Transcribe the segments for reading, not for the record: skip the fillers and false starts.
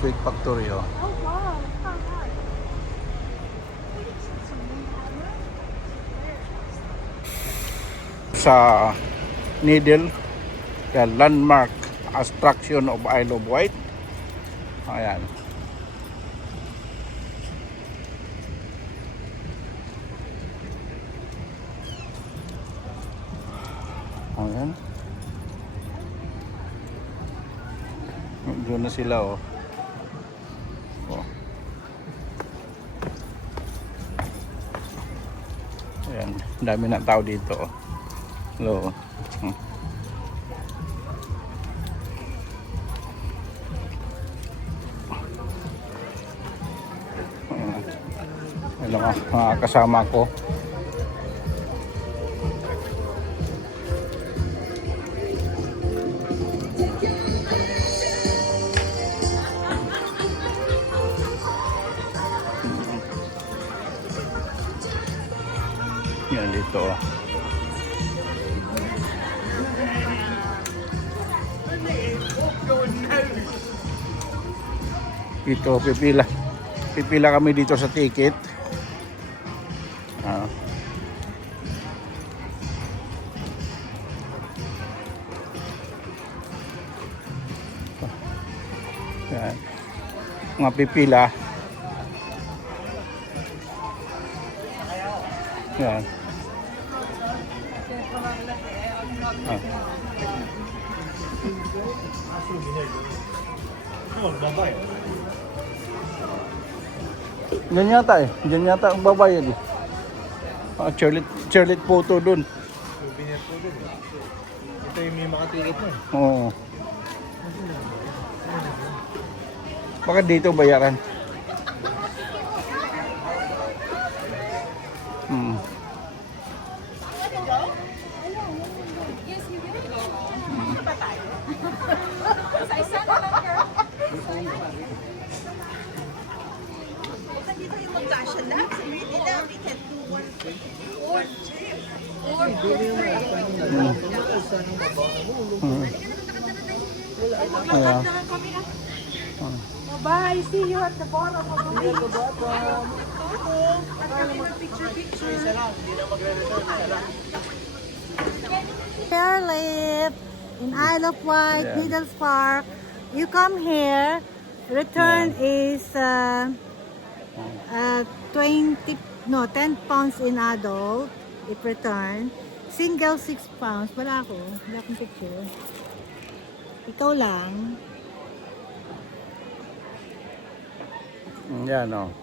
Sweet Factory, oh. Oh wow, how nice. Sa Nerdle, the landmark attraction of Isle of Wight. Ayan. Ayan. Doon na sila, oh. Oh. Ayan, dami na tao dito, oh. Hello. Ano mga kasama ko. Yan dito. Dito pipila kami dito sa ticket. Yan. Mga pipila. Yan. Diyan yata eh. Diyan yata ang babayad eh. Chairlift photo dun. Ito yung may makatiket mo. Oo. Bakit dito bayaran? Bye, see you at the bottom of the beach. Picture. Chairlift in Isle of Wight, Yeah. Middle Park. You come here, return is 10 pounds in adult, if return. Single 6 pounds. Wala akong picture. Ikaw lang. Yan, oh.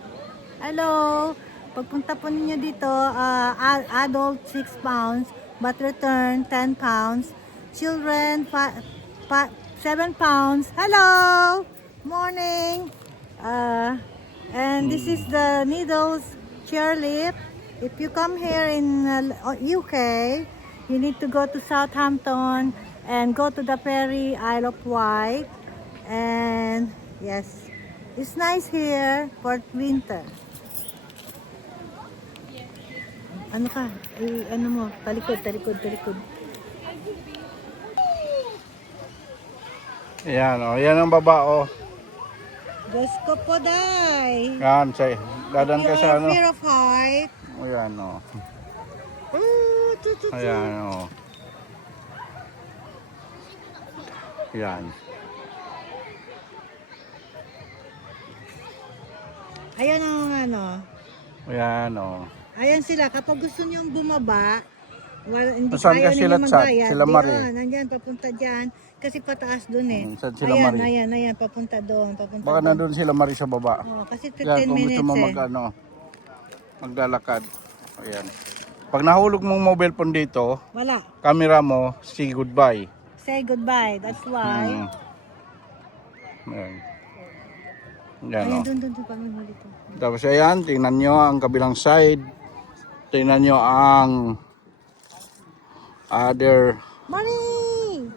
Hello! Pagpunta po ninyo dito, adult 6 pounds, but return 10 pounds. Children, 7 pounds. Hello! Morning! And this is the Needles Chairlift. If you come here in UK, you need to go to Southampton and go to the ferry, Isle of Wight. And yes, it's nice here for winter. Ano ka? Ano mo? Talikod. Ayan, oh. Yan ang baba, oh. Diyos ko po, day. Yan, dadan ka sa ano. Fear of height. Ayan, oh. Ayan. Ayan, oh. Yan. Ayan ang ano. Ayan, oh. Ayan sila. Kapag gusto niyong bumaba, hindi Saan ka kaya sila ninyo chat? magbayad. Sila Marie? Diyan, nandyan, papunta dyan. Kasi pataas dun eh. Saan sila Marie? Ayan, papunta doon. Baka nandun sila Marie sa baba. Oh, kasi Yan, 15 kung minutes gusto mo eh. maglalakad. Ayan. Pag nahulog mong mobile phone dito, Wala. camera mo, say goodbye. Say goodbye. That's why. Ayan. Yan, Ayan, oh. doon pa mo dito. Tapos ayan, tingnan nyo ang kabilang side. Tingnan nyo ang other. Money!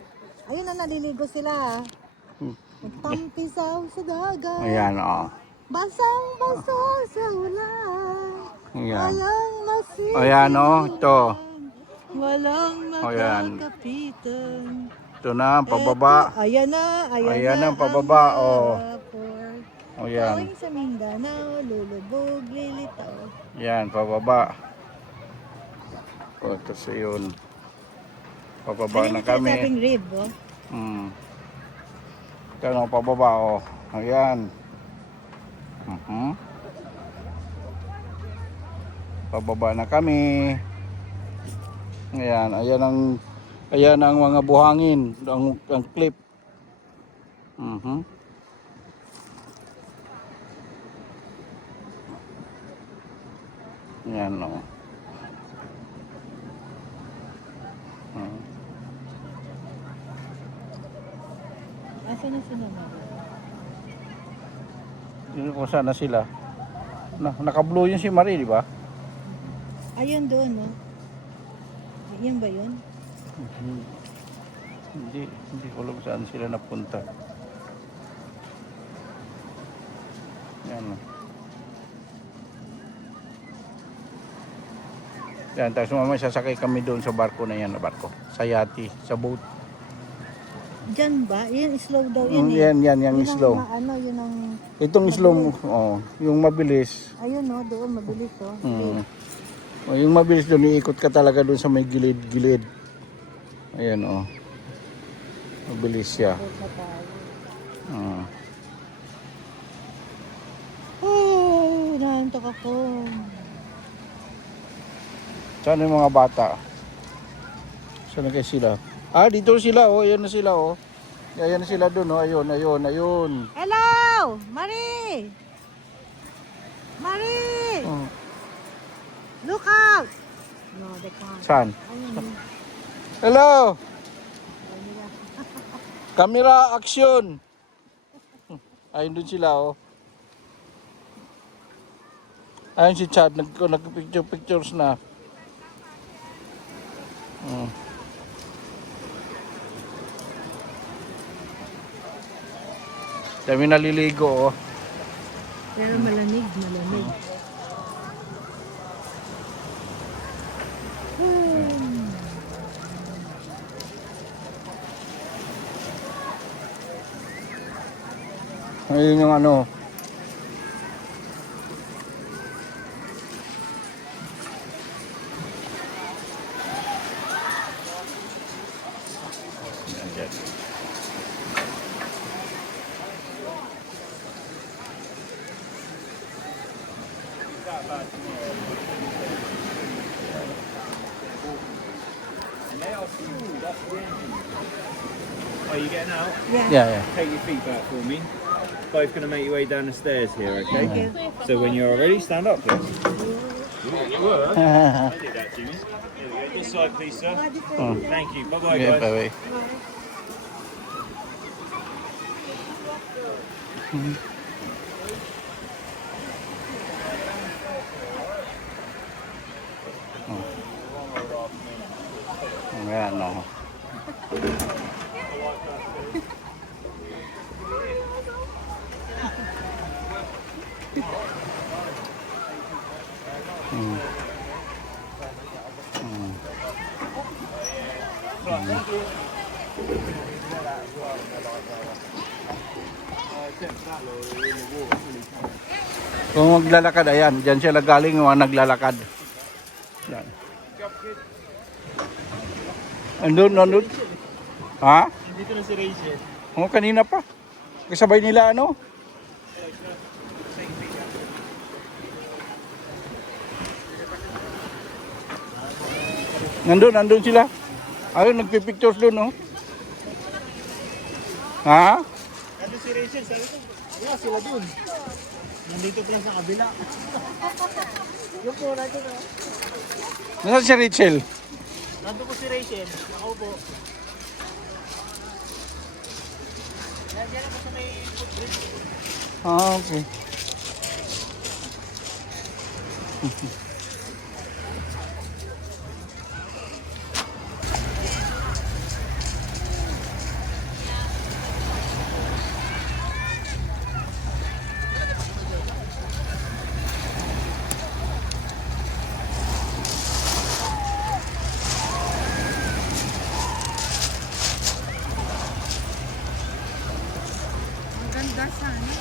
Ayun na, naliligo sila. Magtampisaw sa dagat. Ayan, oh. Basang-basa sa ulan. Ayan. Walang masisilan. Ayan, oh, ito. Walang Ayan. makakapitan. Ito na, ang pababa. Ayan na. Ayan ang pababa, oh. for O yan. Going sa Mindanao, lulubog, lilitaw. Yan, pababa. O, tapos yun. Pababa Ano na yung sinasabing kami. rib, oh? Yan o, pababa o. Ayan. Pababa na kami. Ayan, ayan ang mga buhangin, ang clip. Ayan o. Asan na sila na? Dito kung saan na sila. Naka-blue yun si Marie, di ba? Ayun doon, no? Yan ba yun? Hindi ko alam saan sila napunta. Yan o. Yan, tapos mamaya sasakay kami doon sa barko na yan, sa yati, sa boat. Diyan ba? Yan, slow daw yan eh. Yan, yung Yun ang slow. yun ang... Itong slow, yung mabilis. Ayun, no? Doon, mabilis, oh. Yung mabilis doon, iikot ka talaga doon sa may gilid-gilid. Ayan, mabilis siya. Naantok ako. Saan yung mga bata? Saan na kayo sila? Dito sila, ayan na sila, Ayan na sila doon, ayun. Hello! Marie! Marie! Look out! No, they can't. Saan? Ayun. Hello! Camera action! Ayun doon sila, Ayun si Chad, nagpictures na. Kami naliligo, Pero malamig. Ayun yung ano. Are you getting out? Yeah. Take your feet back for me. Both going to make your way down the stairs here, okay? So when you're ready, stand up, please. You were. I did that, Jimmy. Here we go. This side, please, sir. Thank you. Bye-bye, Yeah, guys. bye-bye. Ayan, Kung maglalakad, ayan, dyan sila galing yung mga naglalakad. Yan. Andun. Ha? Dito na si Rachel. Kanina pa. Kasabay nila, Nandun sila. Ayun, nagpipictures doon, Ha? Nandun si Rachel, sabi ko. Wala sila dun. Nandito pa lang sa kabila. Yung po, nandun na. Nasaan si Rachel? Nandun ko si Rachel. Nakaupo. Nandiyan ako sa may footbridge. Okay. Ganda sana.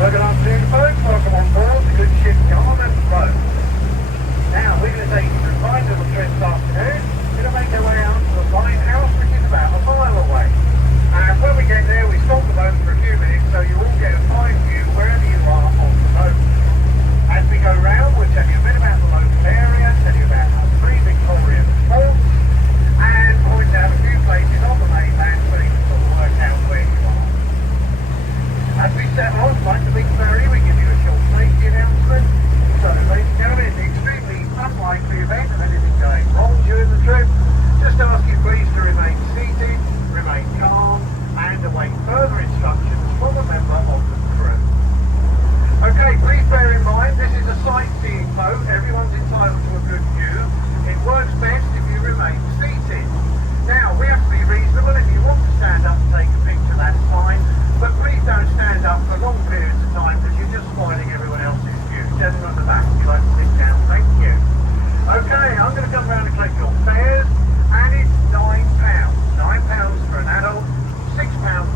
Well, good afternoon, folks. Welcome on board the good ship Garment Road. Now, we're going to take you through quite a little trip this afternoon. We're going to make our way out to the Lighthouse, which is about a mile away. And when we get there, we stop the boat for a few minutes so you all get a fine view wherever you are on the boat. As we go round, we'll tell you a bit about the local area, tell you about our three Victorian forts, and point out a few places on the mainland so you can sort of work out where you are. As we set on, like the big ferry, we give you a short safety announcement. So, ladies and gentlemen, in the extremely unlikely event of anything going wrong during the trip, just ask you please to remain seated, remain calm, and await further instructions from a member of the crew. Okay, please bear in mind, this is a sightseeing boat. Everyone's entitled to a good view. It works best if you remain seated. Now, we have to be reasonable. If you want to stand up and take a picture, that's fine. But please don't stand up for long periods of time because you're just spoiling everyone else's view. Gentlemen at the back, if you'd like to sit down, thank you. Okay, I'm going to come round and collect your fares, and it's £9. £9 for an adult, £6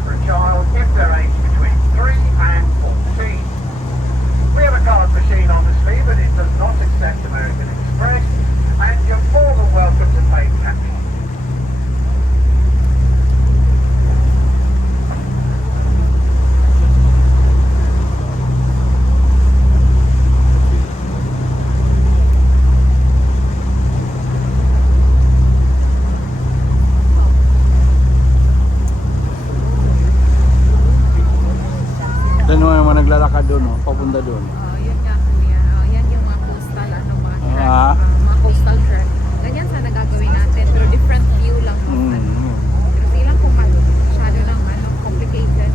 for a child if they're aged between 3 and 14. We have a card machine on the sleeve, but it does not accept American Express, and you're more than welcome to pay cash. Yan yung mga naglalakad doon, oh, papunta doon. Yun nga, kuya. Yan yung mga coastal, mga trek, Ah. mga coastal trek. Ganyan sana gagawin natin, pero different view lang. Pero silang kung masyado lang complicated.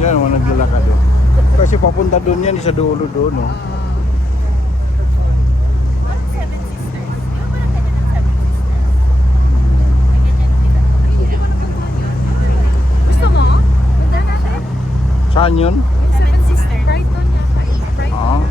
Yan yung mga naglalakad doon. Kasi papunta doon yan, sa dulo doon. Oh. Gusto mo? Punta natin. Saan yun? Yung Seven Sisters. Brighton yata. Brighton. Ah.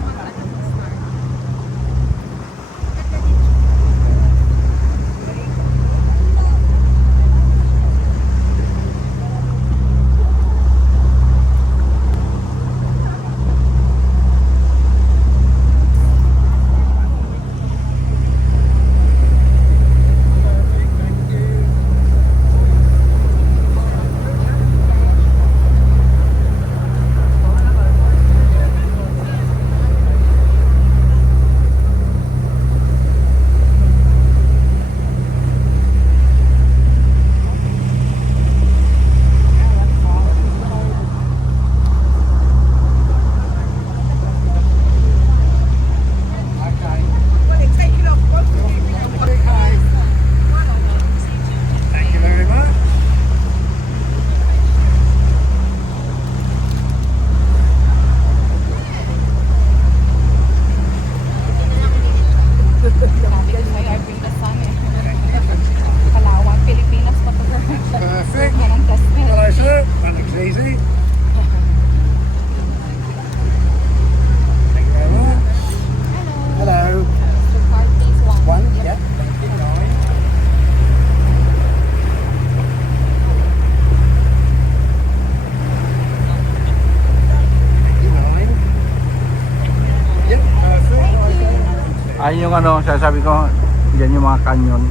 Ayun yung ano, sasabi ko, yan yung mga canyon.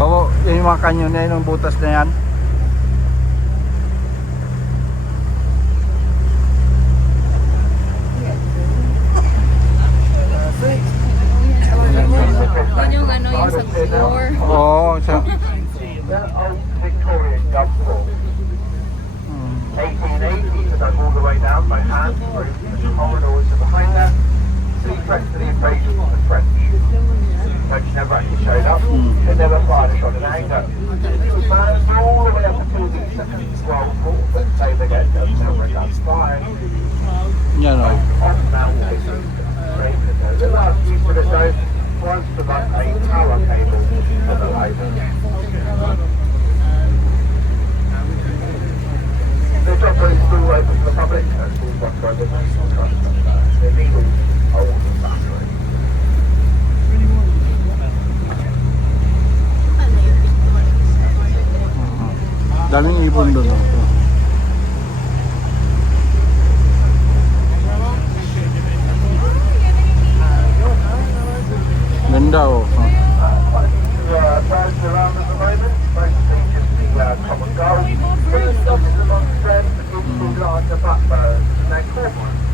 Bawo, yan yung mga canyon na yun, yung butas na yan. Yun yung ano, yung sa floor. Oo, sa... That old Victorian gunport. 1880, but dug all the way down by hand through the corridors and behind that. Secret to the invasion of the French. French never actually showed up. They never fired a shot in anger. It was managed all the way up until the Second World War, but say they get never enough fired. Yan o. The last piece of the show was to like a power cable for the light. The job is still open to the public, and it's all run by the National Trust. The legal old factory. Daming ibon doon. Oh. Ganda oh. Birds around at the moment, mostly just the common gull. But the stock is among them, the larger blackbirds, and they're cormorants.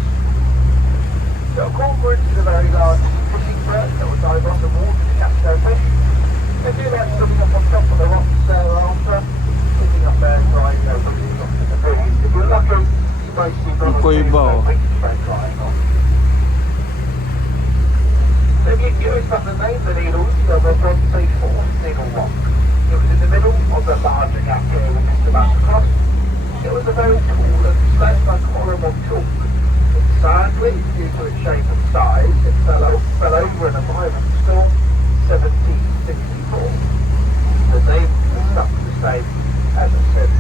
So cormorants is a very large fishing bird that will dive on the water to catch their fish. They do like swimming up on top of the rocks thereafter, picking up their drying their wings off the breeze. If you're lucky, you may see Kuibaw. wings spread drying off. So if you curious about the name, the needles, they're the bronze force needle rock. It was in the middle of the larger gap here we just about to cross. It was a very cool and slashed like horrible chalk. Sadly, due to its shape and size, it fell over in a violent storm 1764. The name was stuck the same as I said.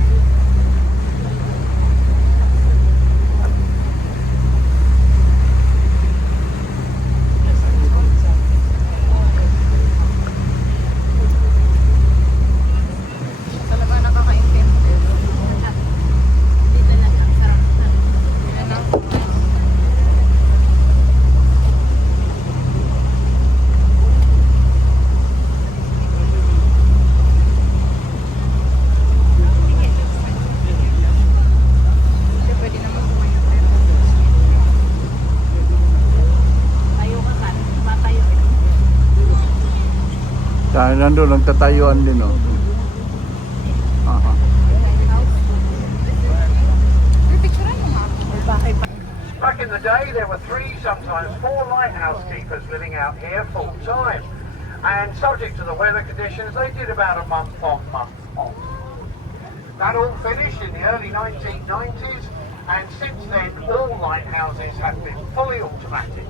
Talaga nakaka-intente. Dito lang ang sarap. Yan lang. Kasi pwede naman kumain. Tayo ka kan. Matayo. Dahil nandun, nagtatayuan din oh. Aha. Back in the day, there were 3, sometimes 4 lighthouse keepers living out here full time. And subject to the weather conditions, they did about a month on, month off. That all finished in the early 1990s, and since then, all lighthouses have been fully automatic.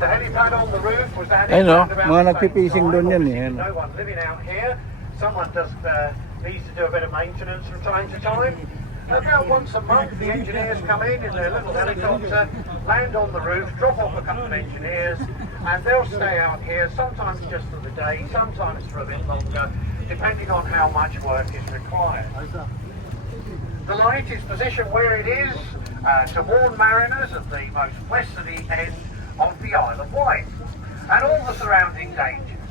The helipad on the roof was added. Ayun oh, around about mga the same nagpipising time. doon yan Obviously, eh. no one living out here. Someone does needs to do a bit of maintenance from time to time. About once a month, the engineers come in their little helicopter, land on the roof, drop off a couple of engineers, and they'll stay out here, sometimes just for the day, sometimes for a bit longer, depending on how much work is required. The light is positioned where it is to warn mariners at the most westerly end of the Isle of Wight and all the surrounding dangers.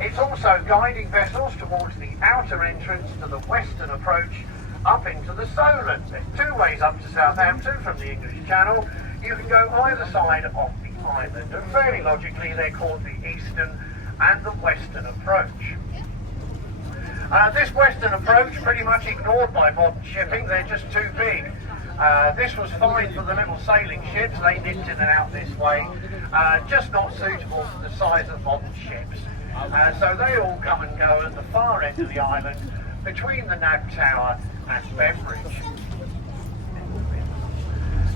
It's also guiding vessels towards the outer entrance to the western approach up into the Solent. There's 2 ways up to Southampton from the English Channel. You can go either side of the island, and fairly logically they're called the eastern and the western approach. This western approach pretty much ignored by modern shipping. They're just too big. This was fine for the little sailing ships. They nipped in and out this way. Just not suitable for the size of modern ships. So they all come and go at the far end of the island between the Nab Tower and Bembridge.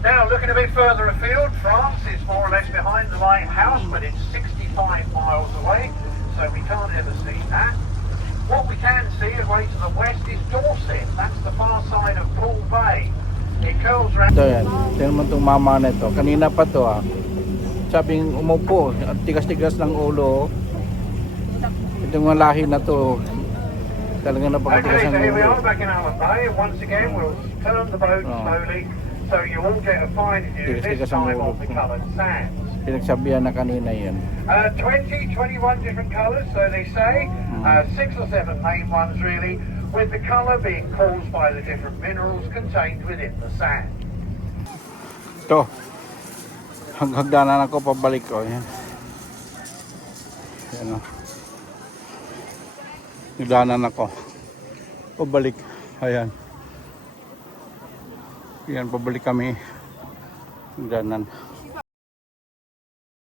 Now, looking a bit further afield, France is more or less behind the lighthouse, but it's 65 miles away, so we can't ever see that. What we can see away to the west is Dorset. That's the far side of Poole Bay. It curls around. Ito yan. Tingnan mo itong mama na ito. Kanina pa to ah. Sabing umupo. At tigas-tigas ng ulo. Itong mga lahi na to. Talagang napakatigas Okay, ng so here we ulo. are back in Isle of Wight. Once again, we'll turn the boat Oh. slowly So you all get a fine view Tigas-tigas this ang time ulo of the ko. coloured sands. Pinagsabihan na kanina yan. 20, 21 different colours, so they say. 6 or 7 main ones really, with the colour being caused by the different minerals contained within the sand. Ito. Hagdanan ako pabalik ko. Yan. Yan o. Hagdanan ako. Pabalik. Ayan. Yan, pabalik kami. Hagdanan.